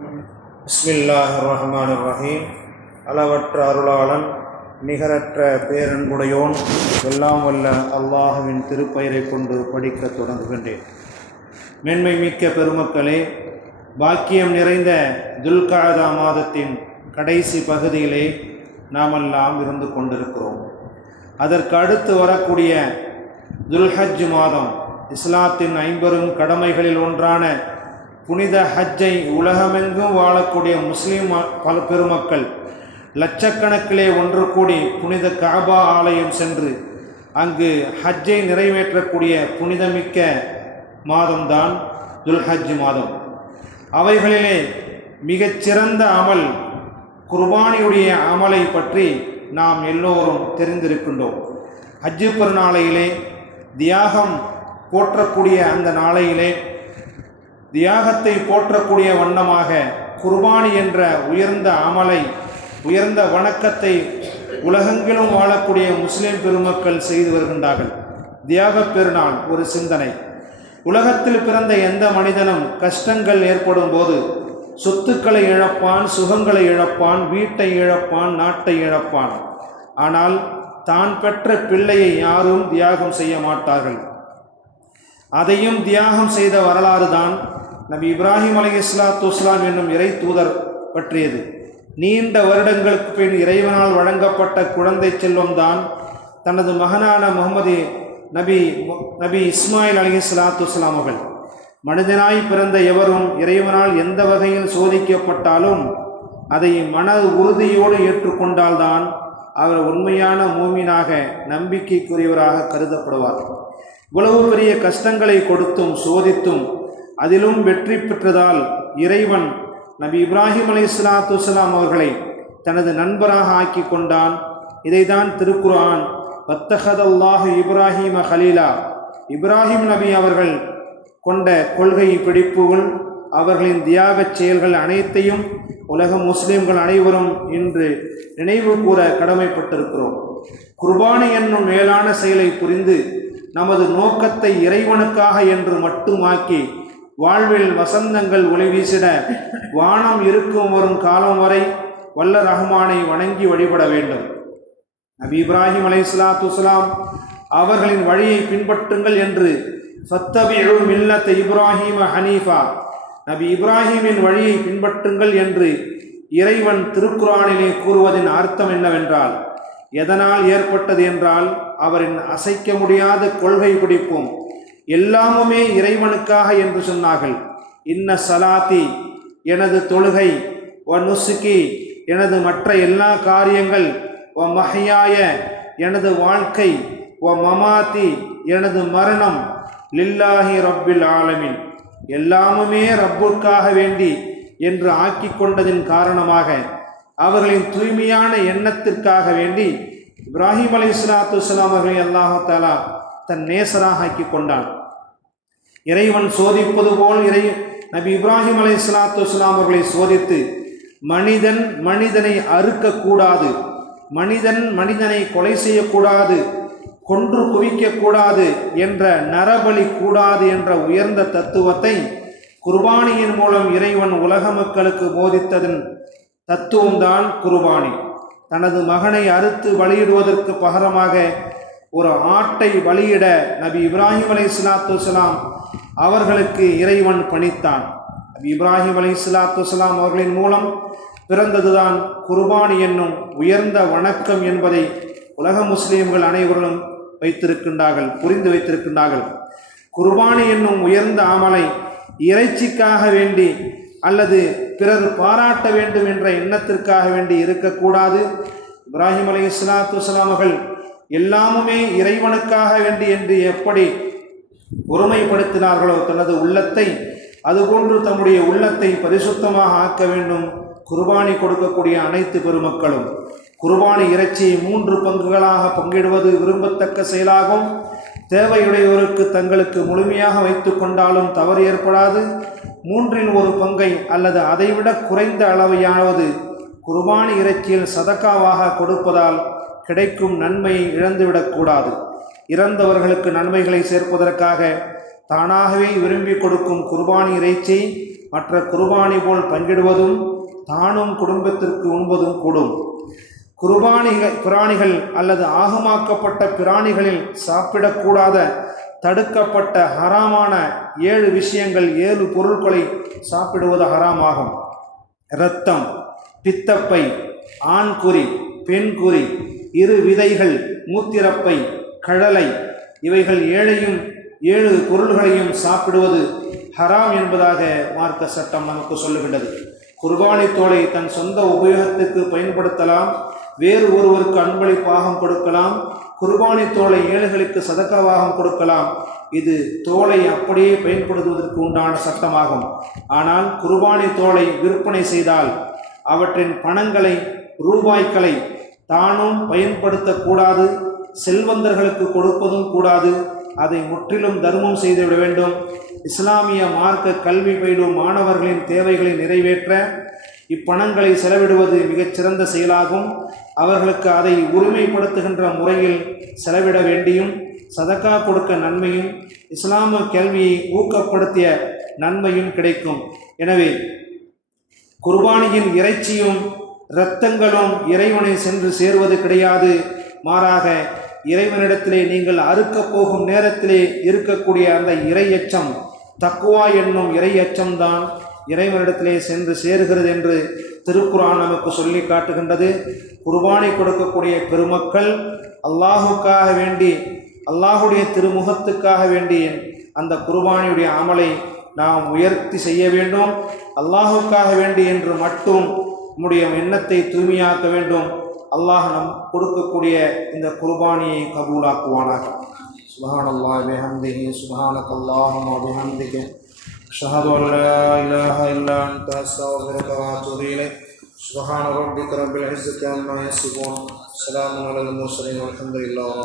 பிஸ்மில்லாஹ் ரஹ்மான் ரஹீம் அளவற்ற அருளாளன் நிகரற்ற பேரன்புடையோன் எல்லாம் வல்ல அல்லாஹுவின் திருப்பெயரை கொண்டு படிக்கத் தொடங்குகின்றேன். மென்மை மிக்க பெருமக்களே பாக்கியம் நிறைந்த துல்காதா மாதத்தின் கடைசி பகுதியிலே நாமெல்லாம் இருந்து கொண்டிருக்கிறோம். அதற்கு அடுத்து வரக்கூடிய துல்ஹஜ் மாதம் இஸ்லாத்தின் ஐம்பெரும் கடமைகளில் ஒன்றான புனித ஹஜ்ஜை உலகமெங்கும் வாழக்கூடிய முஸ்லீம் ம- பல பெருமக்கள் லட்சக்கணக்கிலே ஒன்று கூடி புனித காபா ஆலயம் சென்று அங்கு ஹஜ்ஜை நிறைவேற்றக்கூடிய புனிதமிக்க மாதம்தான் துல்ஹஜ் மாதம். அவைகளிலே மிகச்சிறந்த அமல் குர்பானியுடைய அமலை பற்றி நாம் எல்லோரும் தெரிந்திருக்கின்றோம். ஹஜ்ஜு பெருநாளையிலே தியாகம் போற்றக்கூடிய அந்த நாளையிலே தியாகத்தை போற்றக்கூடிய வண்ணமாக குர்பானி என்ற உயர்ந்த அமலை உயர்ந்த வணக்கத்தை உலகெங்கிலும் வாழக்கூடிய முஸ்லிம் பெருமக்கள் செய்து வருகின்றார்கள். தியாகப் பெருநாள் ஒரு சிந்தனை. உலகத்தில் பிறந்த எந்த மனிதனும் கஷ்டங்கள் ஏற்படும் போது சொத்துக்களை இழப்பான் சுகங்களை இழப்பான் வீட்டை இழப்பான் நாட்டை இழப்பான். ஆனால் தான் பெற்ற பிள்ளையை யாரும் தியாகம் செய்ய மாட்டார்கள். அதையும் தியாகம் செய்த வரலாறு தான் நபி இப்ராஹிம் அலி இஸ்லாத்து இஸ்லாம் என்னும் இறை தூதர் பற்றியது. நீண்ட வருடங்களுக்கு பின் இறைவனால் வழங்கப்பட்ட குழந்தை செல்வம்தான் தனது மகனான முகமது நபி நபி இஸ்மாயில் அலி இஸ்லாத்து இஸ்லாம் அவர்கள். மனிதனாய் பிறந்த எவரும் இறைவனால் எந்த வகையில் சோதிக்கப்பட்டாலும் அதை மன உறுதியோடு ஏற்றுக்கொண்டால்தான் அவர் உண்மையான மூமினாக நம்பிக்கைக்குரியவராக கருதப்படுவார். இவ்வளவு பெரிய கஷ்டங்களை கொடுத்தும் சோதித்தும் அதிலும் வெற்றி பெற்றதால் இறைவன் நபி இப்ராஹிம் அலை சலாத்து வலாம் அவர்களை தனது நண்பராக ஆக்கி கொண்டான். இதைதான் திருக்குர்ஆன் வத்தஹதல்லாஹு இப்ராஹிம ஹலீலா. இப்ராஹிம் நபி அவர்கள் கொண்ட கொள்கை பிடிப்புகள் அவர்களின் தியாகச் செயல்கள் அனைத்தையும் உலக முஸ்லிம்கள் அனைவரும் இன்று நினைவு கூற கடமைப்பட்டிருக்கிறோம். குர்பானி என்னும் மேலான செயலை புரிந்து நமது நோக்கத்தை இறைவனுக்காக என்று மட்டுமாக்கி வாழ்வில் வசந்தங்கள் ஒளி வீசிட வானம் இருக்கும் வரும் காலம் வரை வல்ல ரஹ்மானை வணங்கி வழிபட வேண்டும். நபி இப்ராஹிம் அலை சலாத்து அவர்களின் வழியை பின்பற்றுங்கள் என்று ஃபத்தபிஉ மில்லத் இப்ராஹிம ஹனீஃபா நபி இப்ராஹிமின் வழியை பின்பற்றுங்கள் என்று இறைவன் திருக்குறானிலே கூறுவதின் அர்த்தம் என்னவென்றால் எதனால் ஏற்பட்டது என்றால் அவரின் அசைக்க முடியாத கொள்கை பிடிப்பும் எல்லாமுமே இறைவனுக்காக என்று சொன்னார்கள். இன்ன சலாத்தி எனது தொழுகை ஒ நுசுக்கி எனது மற்ற எல்லா காரியங்கள் ஒ மஹியாய எனது வாழ்க்கை ஒ மமாத்தி எனது மரணம் லில்லாஹி ரப்பில் ஆலமின். எல்லாமுமே ரப்புக்காக வேண்டி என்று ஆக்கி கொண்டதின் காரணமாக அவர்களின் தூய்மையான எண்ணத்திற்காக வேண்டி இப்ராஹிம் அலி இஸ்லாத்து இஸ்லாம் அவர்களை அல்லாஹு தாலா தன் நேசராக ஆக்கி கொண்டான். இறைவன் சோதிப்பது போல் இறை நபி இப்ராஹிம் அலை சலாத்து வஸ்லாம் அவர்களை சோதித்து மனிதன் மனிதனை அறுக்கக்கூடாது மனிதன் மனிதனை கொலை செய்யக்கூடாது கொன்று குவிக்கக்கூடாது என்ற நரபலி கூடாது என்ற உயர்ந்த தத்துவத்தை குர்பானியின் மூலம் இறைவன் உலக மக்களுக்கு போதித்ததன் தத்துவம்தான் குர்பானி. தனது மகனை அறுத்து வழியிடுவதற்கு பகரமாக ஒரு ஆட்டை வழியிட நபி இப்ராஹிம் அலை சலாத்து வலாம் அவர்களுக்கு இறைவன் பணித்தான். நபி இப்ராஹிம் அலை சலாத்து வலாம் அவர்களின் மூலம் பிறந்ததுதான் குர்பானி என்னும் உயர்ந்த வணக்கம் என்பதை உலக முஸ்லீம்கள் அனைவரும் வைத்திருக்கின்றார்கள் புரிந்து வைத்திருக்கின்றார்கள். குர்பானி என்னும் உயர்ந்த அமலை இறைச்சிக்காக வேண்டி அல்லது பிறர் பாராட்ட வேண்டும் என்ற எண்ணத்திற்காக வேண்டி இருக்கக்கூடாது. இப்ராஹிம் அலை இஸ்லாத்து எல்லாமுமே இறைவனுக்காக வேண்டி என்று எப்படி ஒருமைப்படுத்தினார்களோ தனது உள்ளத்தை அதுபோன்று தம்முடைய உள்ளத்தை பரிசுத்தமாக ஆக்க வேண்டும். குர்பானி கொடுக்கக்கூடிய அனைத்து பெருமக்களும் குர்பானி இறைச்சியை மூன்று பங்குகளாக பங்கிடுவது விரும்பத்தக்க செயலாகும். தேவையுடையோருக்கு தங்களுக்கு முழுமையாக வைத்து கொண்டாலும் தவறு ஏற்படாது. மூன்றில் ஒரு பங்கை அல்லது அதைவிட குறைந்த அளவையாவது குர்பானி இறைச்சியில் சதக்காவாக கொடுப்பதால் கிடைக்கும் நன்மையை இழந்துவிடக்கூடாது இறந்தவர்களுக்கு நன்மைகளை சேர்ப்பதற்காக தானாகவே விரும்பி கொடுக்கும் குர்பானி இறைச்சி மற்ற குர்பானி போல் பங்கிடுவதும் தானும் குடும்பத்திற்கு உண்பதும் கூடும். குர்பானிகள் பிராணிகள் அல்லது ஆகமாக்கப்பட்ட பிராணிகளில் சாப்பிடக்கூடாத தடுக்கப்பட்ட ஹராமான ஏழு விஷயங்கள் ஏழு பொருட்களை சாப்பிடுவது ஹராமாகும். இரத்தம் பித்தப்பை ஆண் குறி இரு விதைகள் மூத்திரப்பை கழலை இவைகள் ஏழையும் ஏழு பொருள்களையும் சாப்பிடுவது ஹராம் என்பதாக மார்க்க சட்டம் நமக்கு சொல்லுகின்றது. குர்பானி தோலை தன் சொந்த உபயோகத்துக்கு பயன்படுத்தலாம் வேறு ஒருவருக்கு அன்பளிப்பாகம் கொடுக்கலாம் குர்பானி தோலை ஏழைகளுக்கு சதக்காவாகம் கொடுக்கலாம். இது தோலை அப்படியே பயன்படுத்துவதற்கு உண்டான சட்டமாகும். ஆனால் குர்பானி தோலை விற்பனை செய்தால் அவற்றின் பணங்களை ரூபாய்களை தானும் பயன்படுத்தக்கூடாது செல்வந்தர்களுக்கு கொடுப்பதும் கூடாது. அதை முற்றிலும் தர்மம் செய்துவிட வேண்டும். இஸ்லாமிய மார்க்க கல்வி பயிலும் மாணவர்களின் தேவைகளை நிறைவேற்ற இப்பணங்களை செலவிடுவது மிகச்சிறந்த செயலாகும். அவர்களுக்கு அதை உரிமைப்படுத்துகின்ற முறையில் செலவிட வேண்டியும் சதக்கா கொடுக்க நன்மையும் இஸ்லாம கல்வியை ஊக்கப்படுத்திய நன்மையும் கிடைக்கும். எனவே குர்பானியின் இறைச்சியும் இரத்தங்களும் இறைவனை சென்று சேருவது கிடையாது. மாறாக இறைவனிடத்திலே நீங்கள் அறுக்கப் போகும் நேரத்திலே இருக்கக்கூடிய அந்த இறை எச்சம் தக்குவா என்னும் இறை எச்சம்தான் இறைவனிடத்திலே சென்று சேருகிறது என்று திருக்குரான் நமக்கு சொல்லி காட்டுகின்றது. குர்பானை கொடுக்கக்கூடிய பெருமக்கள் அல்லாஹுக்காக வேண்டி அல்லாஹுடைய திருமுகத்துக்காக வேண்டி அந்த குர்பானியுடைய அமலை நாம் உயர்த்தி செய்ய வேண்டும். அல்லாஹுக்காக வேண்டி என்று மட்டும் நம்முடைய எண்ணத்தை தூய்மையாக்க வேண்டும். அல்லாஹ் நம் கொடுக்கக்கூடிய இந்த குர்பானியை கபூலாக்குவானாக. سبحان الله بحمده سبحانك اللهم وبحمدك أشهد أن لا إله إلا أنت أستغفرك وأتوب إليك سبحان ربك رب العزة عما يصفون سلام على المرسلين والحمد لله